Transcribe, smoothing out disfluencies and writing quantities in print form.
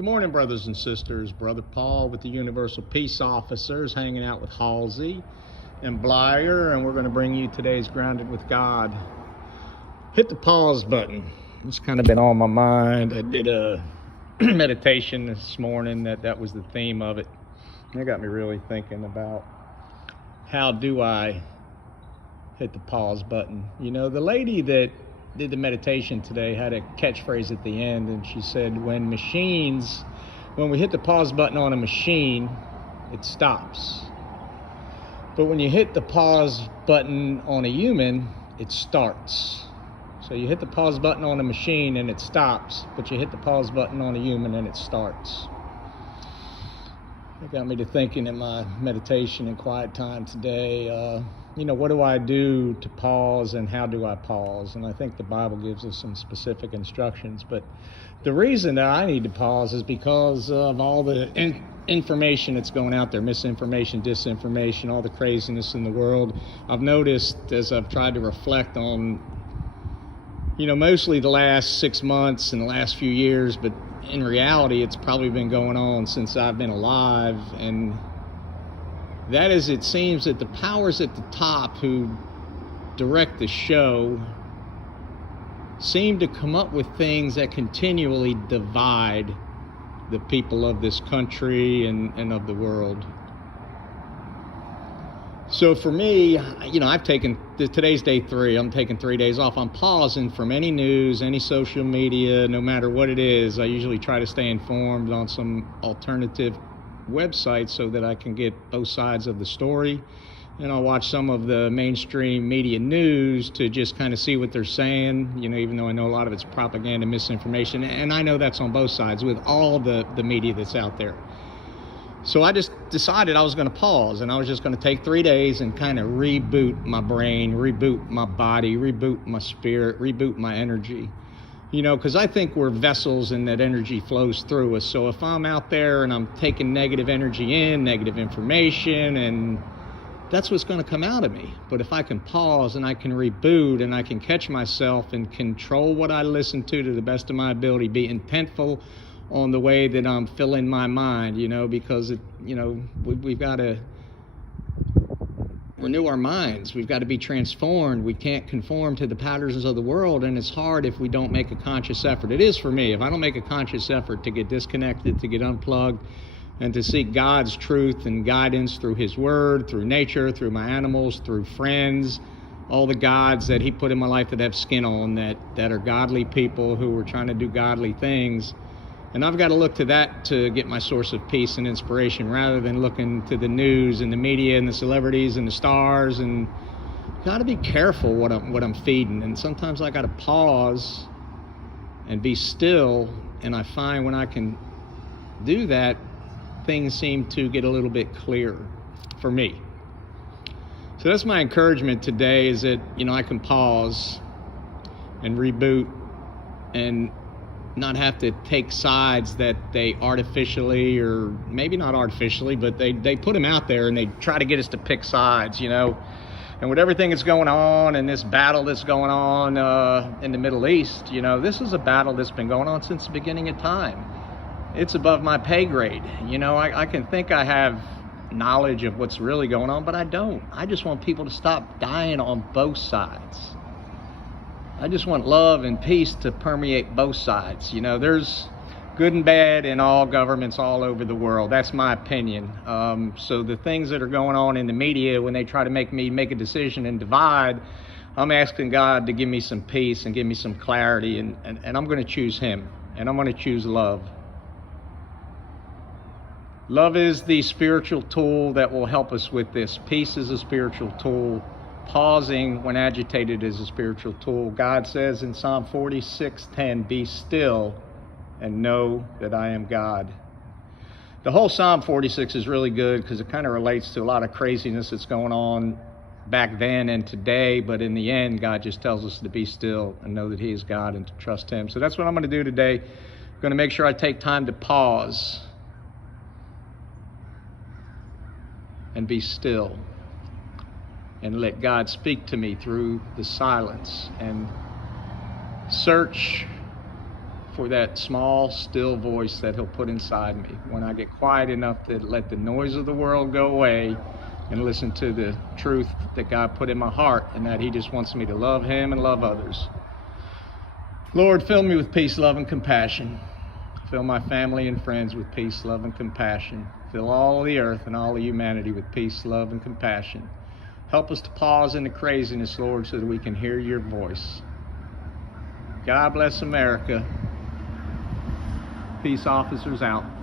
Good morning, brothers and sisters. Brother Paul with the Universal Peace Officers, hanging out with Halsey and Blyer, and we're going to bring you today's Grounded with God. Hit the pause button. It's kind of been on my mind. I did a meditation this morning that was the theme of it. It got me really thinking about how do I hit the pause button. You know, the lady that did the meditation today had a catchphrase at the end, and she said, when we hit the pause button on a machine, it stops. But when you hit the pause button on a human, it starts. So you hit the pause button on a machine and it stops, but you hit the pause button on a human and it starts. It got me to thinking in my meditation and quiet time today, what do I do to pause and how do I pause? And I think the Bible gives us some specific instructions. But the reason that I need to pause is because of all the information that's going out there, misinformation, disinformation, all the craziness in the world. I've noticed as I've tried to reflect on, mostly the last 6 months and the last few years, but in reality, it's probably been going on since I've been alive. And that is, it seems that the powers at the top who direct the show seem to come up with things that continually divide the people of this country and of the world. So for me, I've taken, today's day 3, I'm taking 3 days off. I'm pausing from any news, any social media, no matter what it is. I usually try to stay informed on some alternative websites so that I can get both sides of the story. And I'll watch some of the mainstream media news to just kind of see what they're saying, even though I know a lot of it's propaganda, misinformation. And I know that's on both sides with all the media that's out there. So I just decided I was going to pause, and I was just going to take 3 days and kind of reboot my brain, reboot my body, reboot my spirit, reboot my energy. Because I think we're vessels and that energy flows through us. So if I'm out there and I'm taking negative energy in, negative information, and that's what's going to come out of me. But if I can pause and I can reboot and I can catch myself and control what I listen to the best of my ability, be intentful on the way that I'm filling my mind, because we've got to renew our minds. We've got to be transformed. We can't conform to the patterns of the world, and it's hard if we don't make a conscious effort. It is for me. If I don't make a conscious effort to get disconnected, to get unplugged, and to seek God's truth and guidance through His Word, through nature, through my animals, through friends, all the gods that He put in my life that have skin on, that are godly people who are trying to do godly things. And I've got to look to that to get my source of peace and inspiration, rather than looking to the news and the media and the celebrities and the stars. And got to be careful what I'm feeding. And sometimes I got to pause and be still. And I find when I can do that, things seem to get a little bit clearer for me. So that's my encouragement today, is that I can pause and reboot and not have to take sides that they artificially, or maybe not artificially, but they put them out there and they try to get us to pick sides, And with everything that's going on and this battle that's going on in the Middle East, this is a battle that's been going on since the beginning of time. It's above my pay grade. I can think I have knowledge of what's really going on, but I don't. I just want people to stop dying on both sides. I just want love and peace to permeate both sides. There's good and bad in all governments all over the world. That's my opinion. So the things that are going on in the media, when they try to make me make a decision and divide, I'm asking God to give me some peace and give me some clarity, and I'm going to choose Him, and I'm going to choose love. Love is the spiritual tool that will help us with this. Peace is a spiritual tool. Pausing when agitated is a spiritual tool. God says in Psalm 46:10, be still and know that I am God. The whole Psalm 46 is really good because it kind of relates to a lot of craziness that's going on back then and today. But in the end, God just tells us to be still and know that He is God and to trust Him. So that's what I'm going to do today. I'm going to make sure I take time to pause and be still, and let God speak to me through the silence, and search for that small, still voice that he'll put inside me when I get quiet enough to let the noise of the world go away and listen to the truth that God put in my heart, and that he just wants me to love him and love others. Lord, fill me with peace, love, and compassion. Fill my family and friends with peace, love, and compassion. Fill all the earth and all of humanity with peace, love, and compassion. Help us to pause in the craziness, Lord, so that we can hear your voice. God bless America. Peace officers out.